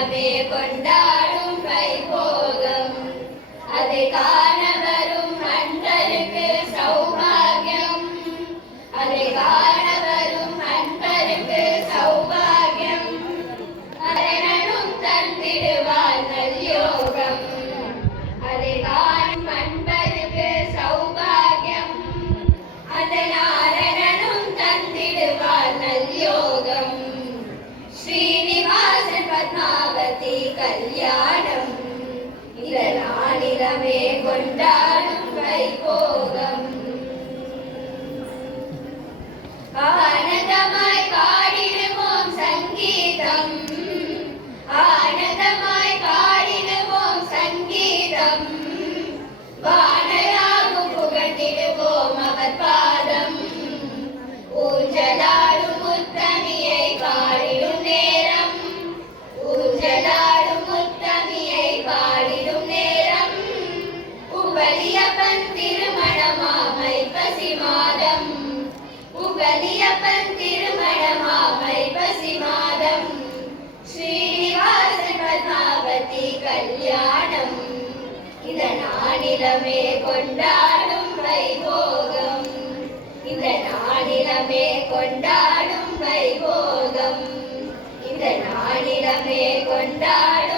நானிலமே கொண்டாடும் வைபோகம் அதை காண வரும் அன்பருக்கு சௌபாகியம் அதை காண வரும் அன்பருக்கு சௌபாகியம் அரணனும் தந்திடுவார் நல்யோகம் அதை காணும் அன்பருக்கு சௌபாகியம் அதன் அரணனும் தந்திடுவார் நல்யோகம் ஸ்ரீனிவாசன் பத்மாவதி கல்யாணம் இந்த நாளிலமே கொண்டாடும் வைபோகம் ஆனந்தமாய் பாடிடுவோம் சங்கீதம் ஆனந்தமாய் பாடிடுவோம் சங்கீதம் வானராகும் புகழ்ந்திடுவோம் அவர் பாதம் ஊஞ்சலாடும் உத்தமியை பாடிடும் நேரம் ஊஞ்சலாடும் உத்தமியை பாடிடும் நேரம் உபலியப்பன் திருமணமாமை பசி மாதம் உபலியப்பன் திருமணமாமை பசி மாதம் ஸ்ரீனிவாசன் பத்மாவதி கல்யாணம் இந்த நாளிலமே கொண்டாடும் வைபோகம் இந்த நாளிலமே கொண்டாடும் வைபோகம் இந்த நாளிலமே கொண்டாடும்